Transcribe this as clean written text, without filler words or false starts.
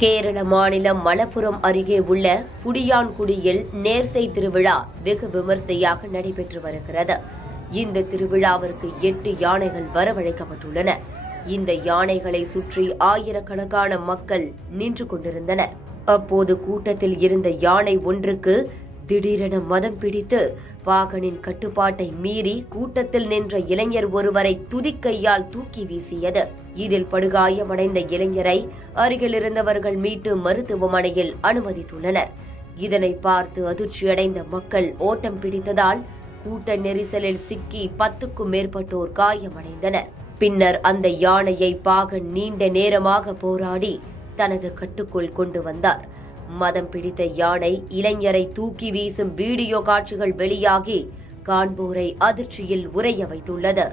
கேரள மாநிலம் மலப்புரம் அருகே உள்ள புடியான்குடியில் நேர்சை திருவிழா வெகு விமர்சையாக நடைபெற்று வருகிறது. இந்த திருவிழாவிற்கு 8 யானைகள் வரவழைக்கப்பட்டுள்ளன. இந்த யானைகளை சுற்றி ஆயிரக்கணக்கான மக்கள் நின்று கொண்டிருந்தனர். அப்போது கூட்டத்தில் இருந்த யானை ஒன்றுக்கு திடீரென மதம் பிடித்து பாகனின் கட்டுப்பாட்டை மீறி கூட்டத்தில் நின்ற இளைஞர் ஒருவரை துதிக்கையால் தூக்கி வீசியது. இதில் படுகாயமடைந்த இளைஞரை அருகிலிருந்தவர்கள் மீட்டு மருத்துவமனையில் அனுமதித்துள்ளனர். இதனை பார்த்து அதிர்ச்சியடைந்த மக்கள் ஓட்டம் பிடித்ததால் கூட்ட நெரிசலில் சிக்கி 10க்கும் மேற்பட்டோர் காயமடைந்தனர். பின்னர் அந்த யானையை பாகன் நீண்ட நேரமாக போராடி தனது கட்டுக்குள் கொண்டு வந்தார். மதம் பிடித்த யானை இளைஞரை தூக்கி வீசும் வீடியோ காட்சிகள் வெளியாகி காண்போரை அதிர்ச்சியில் உறைய வைத்துள்ளது.